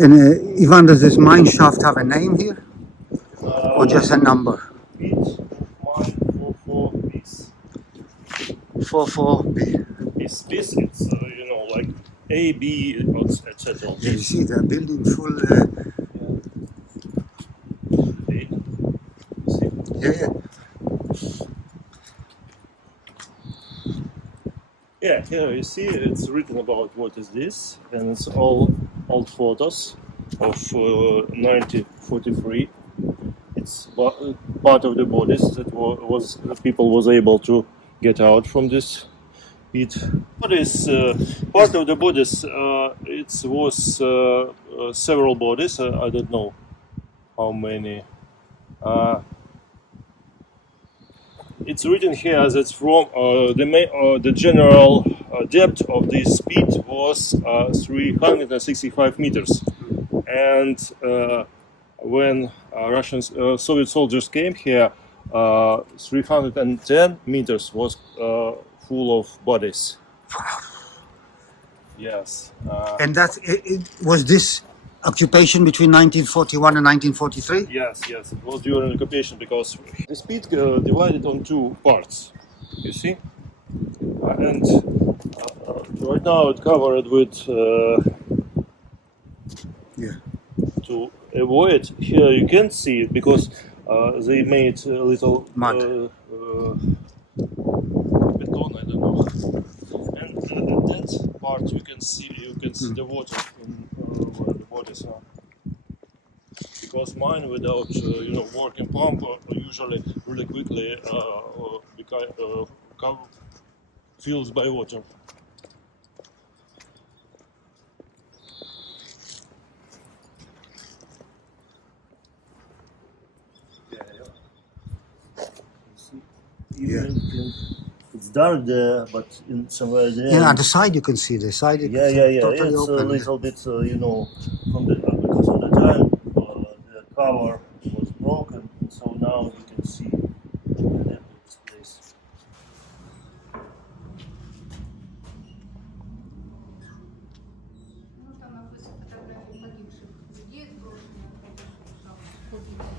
And Ivan, does this mine shaft have a name here? Or just a number? Beat mine 44 bis. 44B. This it's like A, B, etc. Yeah, you see, they're building full. See? Yeah. Yeah, here you see it's written about what is this, and it's all old photos of 1943. It's part of the bodies that was people was able to get out from this pit. Bodies, part of the bodies, it was several bodies. I don't know how many. It's written here that from the general depth of this pit was 365 meters, and when Soviet soldiers came here, 310 meters was full of bodies. Yes. And it was this occupation between 1941 and 1943? Yes, it was during occupation because this pit divided on two parts, you see? And right now it's covered with, to avoid, here you can't see it because they made a little mud. Beton, I don't know. And that part you can see the water where the bodies are. Because mine without working pump usually really quickly filled by water. It's dark there, but in somewhere there. Yeah, on the side you can see the side. Yeah. Totally it's open. A little bit, from the because of the time the cover was broken, so now you can see this place.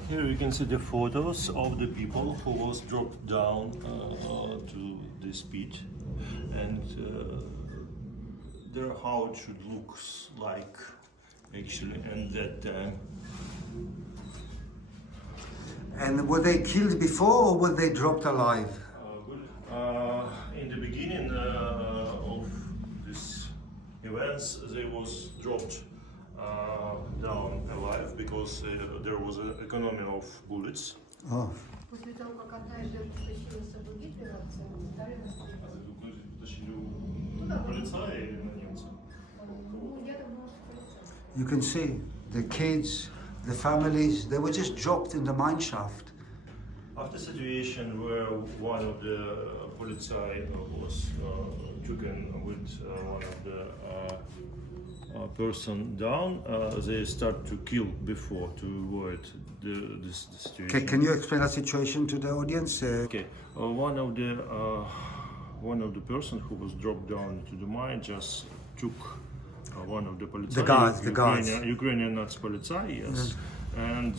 Here you can see the photos of the people who was dropped down to this pit, and there how it should look like actually at that time. And were they killed before or were they dropped alive? In the beginning of these events, they was dropped down alive because there was an economy of bullets. Oh. После того, как одна из жертв тащилась в Гитлера, стали You can see the kids, the families, they were just dropped in the mine shaft. After the situation where one of the polizei was taken with one of the person down, they start to kill before to avoid this situation. Okay, can you explain that situation to the audience? Okay, one of the person who was dropped down to the mine just took one of the polizei, the guards. Ukrainian Nazi polizei, yes, and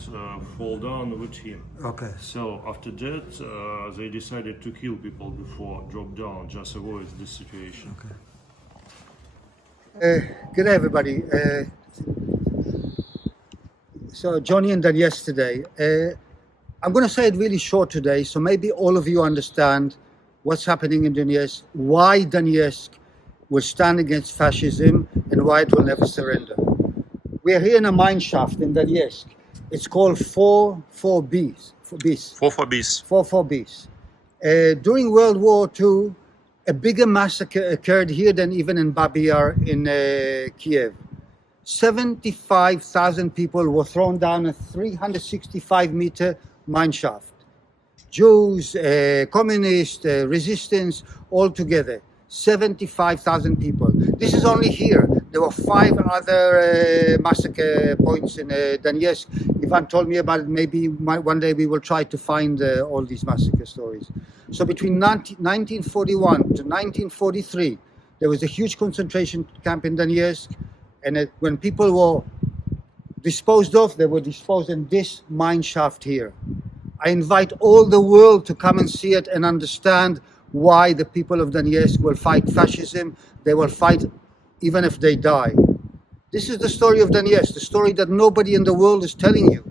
fall down with him. Okay. So after that, they decided to kill people before drop down, just avoid this situation. Okay. Good day, everybody. So Johnny and Dan yesterday. I'm going to say it really short today, so maybe all of you understand what's happening in Donetsk, why Donetsk will stand against fascism, and why it will never surrender. We are here in a mine shaft in Donetsk. It's called 44Bs. 44Bs. During World War II, a bigger massacre occurred here than even in Babi Yar in Kiev. 75,000 people were thrown down a 365-meter mine shaft. Jews, communists, resistance, all together. 75,000 people. This is only here. There were 5 other massacre points in Donetsk. Ivan told me about it. Maybe one day we will try to find all these massacre stories. So between 1941 to 1943, there was a huge concentration camp in Donetsk. And when people were disposed of. They were disposed in this mine shaft here. I invite all the world to come and see it and understand why the people of Donetsk will fight fascism. They will fight even if they die. This is the story of Donetsk, the story that nobody in the world is telling you.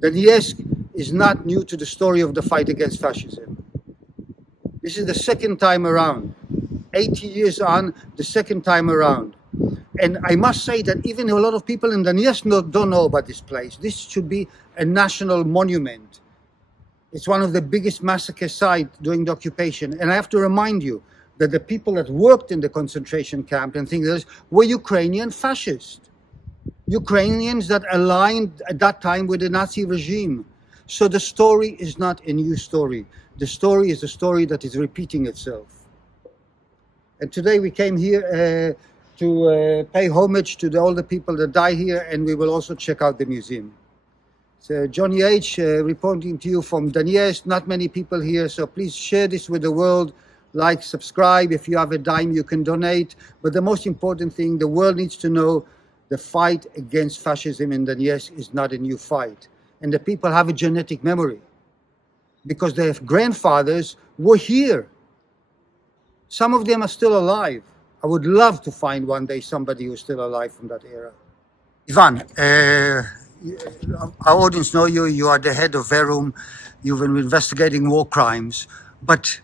Donetsk is not new to the story of the fight against fascism. This is the second time around. 80 years on, the second time around. And I must say that even a lot of people in Donetsk don't know about this place. This should be a national monument. It's one of the biggest massacre sites during the occupation. And I have to remind you that the people that worked in the concentration camp and things like this were Ukrainian fascists. Ukrainians that aligned at that time with the Nazi regime. So the story is not a new story. The story is a story that is repeating itself. And today we came here to pay homage to all the people that die here, and we will also check out the museum. So Johnny H. Reporting to you from Donetsk. Not many people here, so please share this with the world. Like, subscribe. If you have a dime, you can donate. But the most important thing, the world needs to know the fight against fascism in Donetsk is not a new fight. And the people have a genetic memory because their grandfathers were here. Some of them are still alive. I would love to find one day somebody who's still alive from that era. Ivan, our audience know you. You are the head of Verum. You've been investigating war crimes. But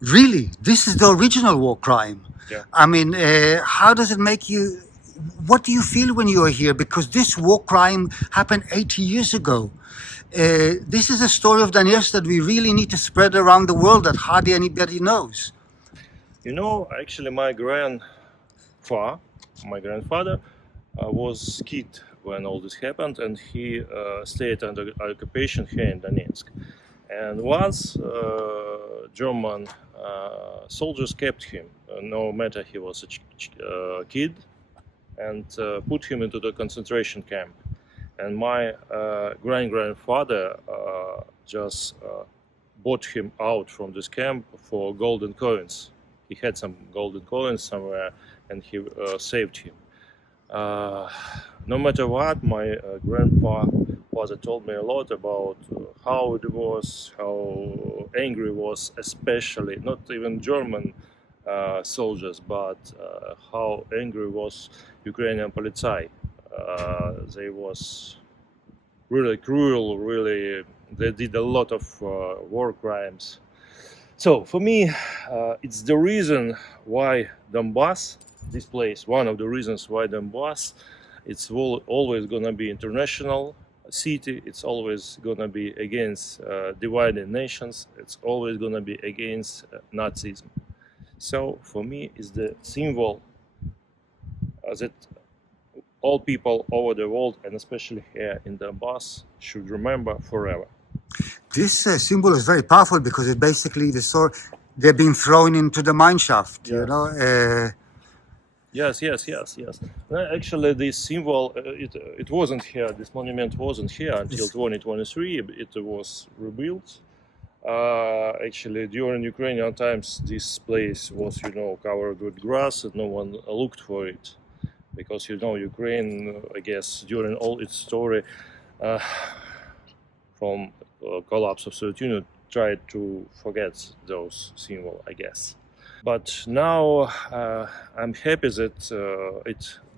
really, this is the original war crime. Yeah. I mean, how does it make you... What do you feel when you are here? Because this war crime happened 80 years ago. This is a story of Donetsk that we really need to spread around the world that hardly anybody knows. You know, actually, my grandfather was kid when all this happened, and he stayed under occupation here in Donetsk. And once German soldiers kept him, no matter he was a kid, and put him into the concentration camp. And my grandfather just bought him out from this camp for golden coins. He had some golden coins somewhere, and he saved him. No matter what, my grandfather told me a lot about how it was, how angry was, especially not even German soldiers, but how angry was Ukrainian polizei. They was really cruel, really, they did a lot of war crimes. So for me, it's the reason why Donbass, this place, one of the reasons why Donbass, it's always gonna be international city, it's always gonna be against divided nations, it's always gonna be against Nazism. So for me, it's the symbol that all people over the world, and especially here in Donbass, should remember forever. This symbol is very powerful because it basically they're being thrown into the mine shaft. Yes. You know. Yes. Actually, this symbol, it wasn't here. This monument wasn't here until 2023. It was rebuilt. Actually, during Ukrainian times, this place was, covered with grass, and no one looked for it, because Ukraine, I guess, during all its story, from collapse of Soviet Union, tried to forget those symbols, I guess. But now I'm happy that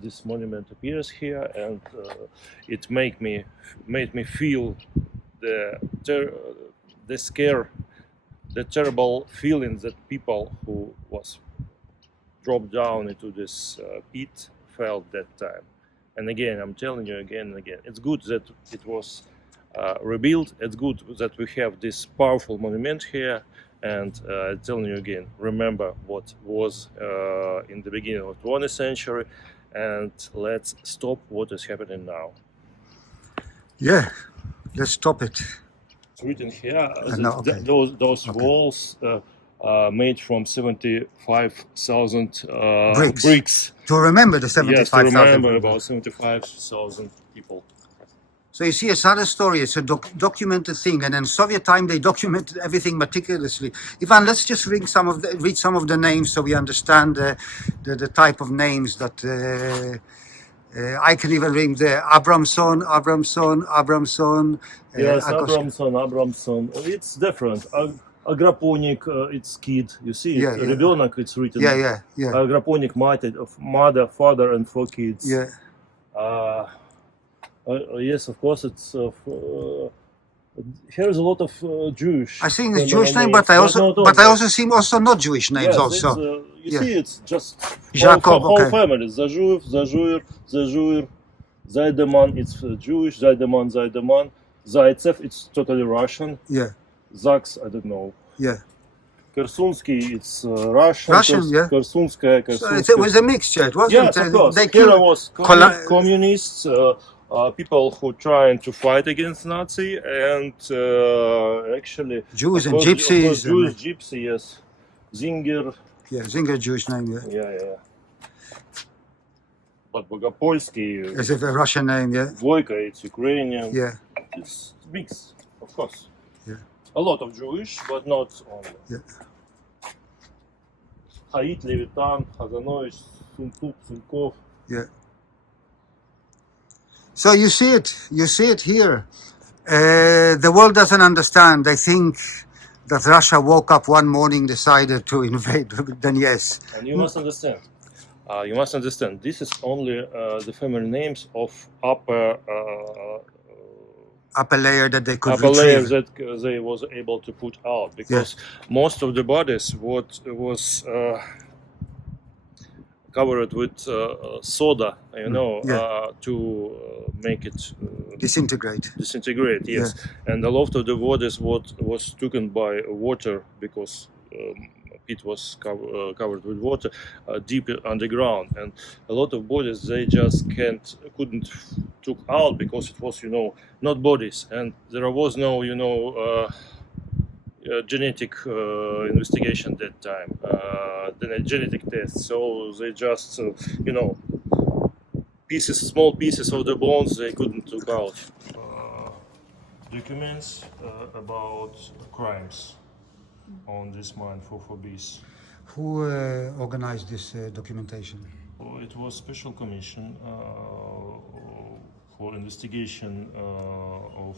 this monument appears here, and it made me feel the scare, the terrible feeling that people who was dropped down into this pit felt that time. And again, I'm telling you again and again, it's good that it was rebuilt. It's good that we have this powerful monument here. And I'm telling you again, remember what was in the beginning of the 20th century, and let's stop what is happening now. Yeah, let's stop it. It's written here, okay. those Okay. walls made from 75,000 bricks. To remember the Yes, 75,000. to remember about 75,000 people. So you see, it's not a story, it's a documented thing. And in Soviet time, they documented everything meticulously. Ivan, let's just read some of the names so we understand the type of names that I can even ring the Abramson. Yes, Agos- Abramson. It's different. Agraponic, it's kid. You see it. Yeah, yeah. Ребенок, it's written. Yeah. Agraponic, mother, father, and 4 kids. Yeah. Yes, of course, it's. Here's a lot of Jewish. I think it's family Jewish name, names, but I not also see also not Jewish names Yes, also. it's, you see, it's just Jacob, whole okay. family. Zajuir, Zaideman, it's Jewish. Zaideman. Zaitsev, it's totally Russian. Yeah. Zaks, I don't know. Yeah. Kersunsky, it's Russian. Russian, yeah. Kersunskaya. So it was a mixture. It wasn't. Yes, of course. They Here killed was communists, people who trying to fight against Nazi, and actually Jews of and course, gypsies. Jews, gypsy, yes. Zinger, Yeah, Zinger Jewish name. Yeah. yeah. But Bogopolsky, As if a Russian name. Yeah. Voyka, it's Ukrainian. Yeah. It's mixed, of course. Yeah. A lot of Jewish, but not only. Yeah. Hait, Levitan, Hazanovich, Sunkov. Yeah. So you see it here. The world doesn't understand. They think that Russia woke up one morning, decided to invade Donetsk. And you must understand. This is only the family names of upper Layer that they could layers retrieve. that they was able to put out, because most of the bodies was covered with soda, to make it Disintegrate. Yes, and a lot of the bodies was taken by water, because pit was covered with water deep underground, and a lot of bodies they just couldn't took out, because it was not bodies, and there was no genetic investigation that time, then a genetic test, so they just small pieces of the bones they couldn't took out. Documents about crimes on this mine for bees. Who organized this documentation? It was special commission for investigation of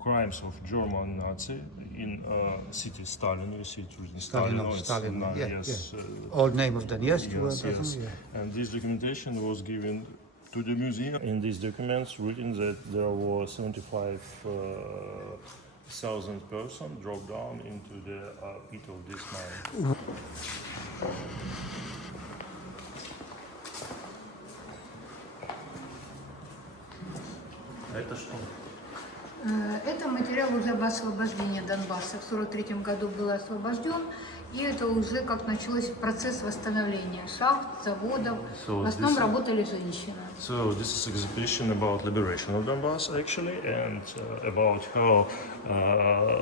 crimes of German Nazi in city Stalin. You see it written Stalin. Yes. Old name of Donetsk. Yes. And this documentation was given to the museum. In these documents written that there were 75,000 persons dropped down into the pit of this mine. Это что? Это материал уже об освобождении Донбасса. В 1943 году был освобожден, и это уже как начался процесс восстановления шахт, заводов. В основном работали женщины. So this is exhibition about liberation of Donbass actually, and about how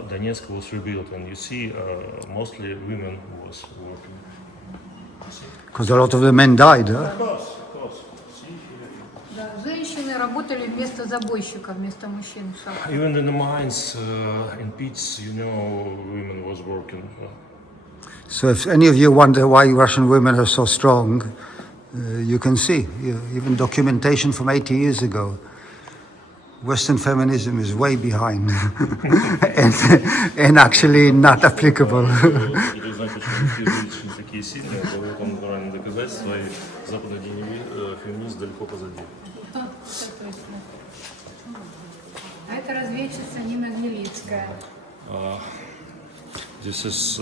Donetsk was rebuilt. And you see, mostly women was working. Because a lot of the men died. Huh? Of course. See here. Да, женщины работали вместо забойщиков, вместо мужчин в шахтах. Even in the mines, in pits, women was working. So if any of you wonder why Russian women are so strong, you can see, even documentation from 80 years ago. Western feminism is way behind and actually not applicable. Это значит, что женщины такие сильные, дают там натуральные доказательства, и западный феминист далеко позади. Это точно. А это разведчица Нина Гнилицкая. This is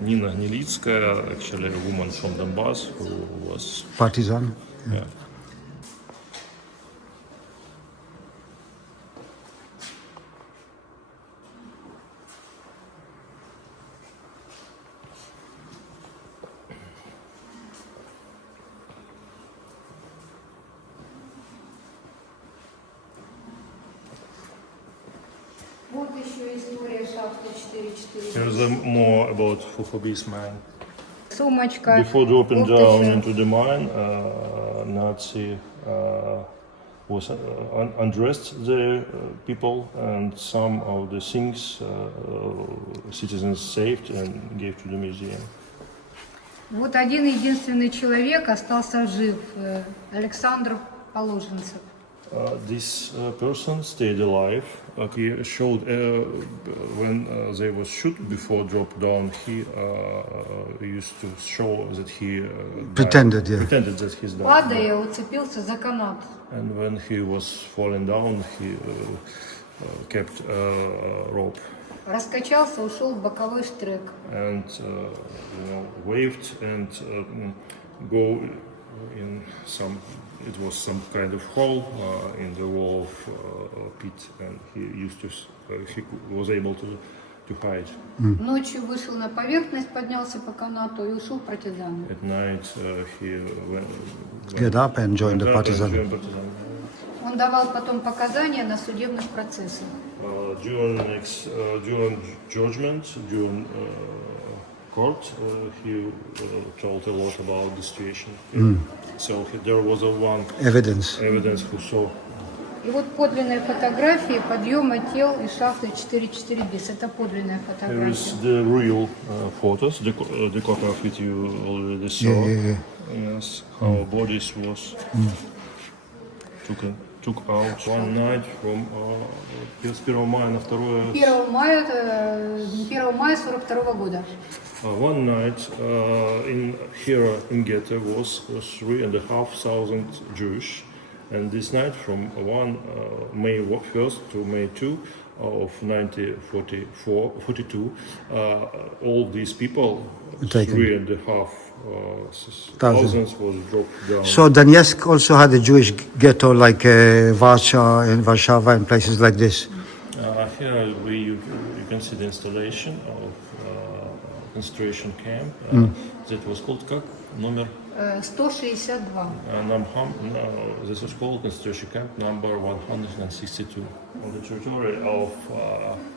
Nina Gnilitskaya, actually a woman from Donbass who was Partisan. yeah. Вот еще история шахты 442. Here's more about Fufobis mine. Сумочка. Before dropping Вот down еще. into the mine, Nazi was undressed the people, and some of the things citizens saved and gave to the museum. Вот один единственный человек остался жив, Александр Положенцев. This person stayed alive. He showed when they was shot before drop down. He used to show that he Pretended, yeah. pretended that he's died. Падая, уцепился за канат. And when he was falling down, he kept rope Раскачался, ушел в боковой штрек. and waved and go in some. It was some kind of hole in the wall of pit, and he used to. He was able to hide. Ночью вышел на поверхность, поднялся по канату и ушел в партизаны. At night, he went Get up and join the up and partisan. joined partisan. Он давал потом показания на судебных процессах. During judgment, during court, he told a lot about the situation. So there was one Evidence. evidence who saw. И вот подлинные фотографии подъема тел из шахты 4-4 bis. Это подлинная There is фотография. the real photos, the copy of it you already saw. Yeah. Yes, how bodies was took out one night from 1 мая на 2 1 мая 42 года. One night in here in ghetto was 3,500 Jewish, and this night from May 1st to May 2 of 1942, all these people, Taken. 3,500 was dropped down. So Donetsk also had a Jewish ghetto like Warsaw and Warsaw and places like this. Here you can see the installation of concentration camp. That was called как? Номер? 162. This was called concentration camp number 162. On the territory of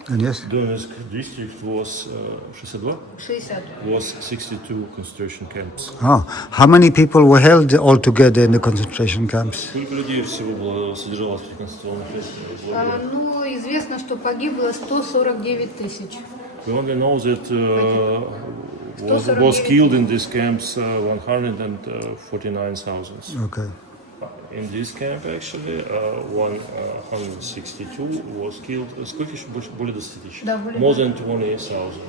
Donetsk. Donetsk district was 62, 60. was 62 concentration camps. Oh, how many people were held altogether in the concentration camps? Сколько людей всего было содержалось в концентрационных лагерях? Ну, известно, что погибло 149 тысяч. We only know that was killed in these camps 149,000. Okay. In this camp actually 162 was killed. Сколько еще? Более 20 тысяч. Да, более More than 20,000.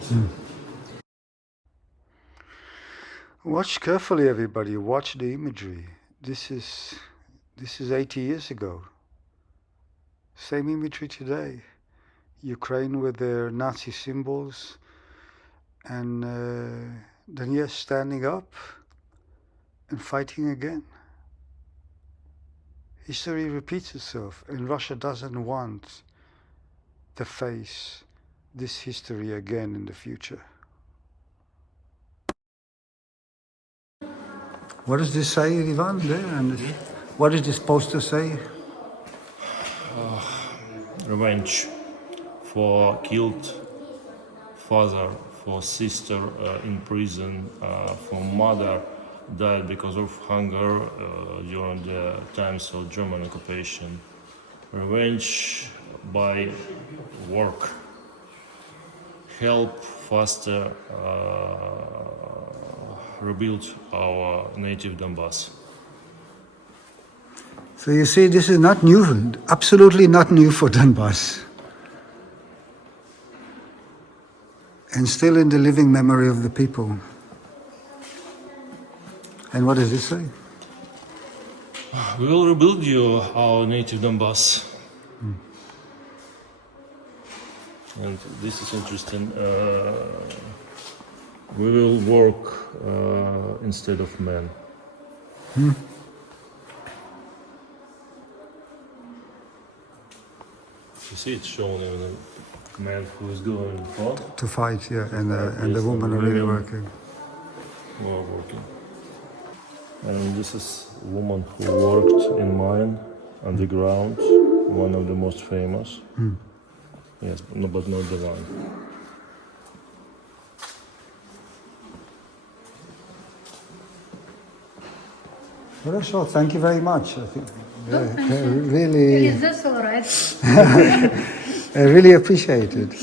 Watch carefully, everybody. Watch the imagery. This is 80 years ago. Same imagery today. Ukraine with their Nazi symbols, and Donetsk standing up and fighting again. History repeats itself, and Russia doesn't want to face this history again in the future. What does this say, Ivan, there? And what does this poster say? Revenge for killed father, for sister in prison, for mother died because of hunger during the times of German occupation. Revenge by work. Help faster rebuild our native Donbass. So you see, this is not new, absolutely not new for Donbass. And still in the living memory of the people. And what does this say? We will rebuild you our native Donbass. And this is interesting. We will work instead of men. You see, it's shown even a man who is going in front. To fight, yeah, and the Yes, women the are really women. working. Who are working. And this is a woman who worked in mine underground, one of the most famous. Yes, no, but not the one. Хорошо, thank you very much. I think really, That's all right. I really appreciate it.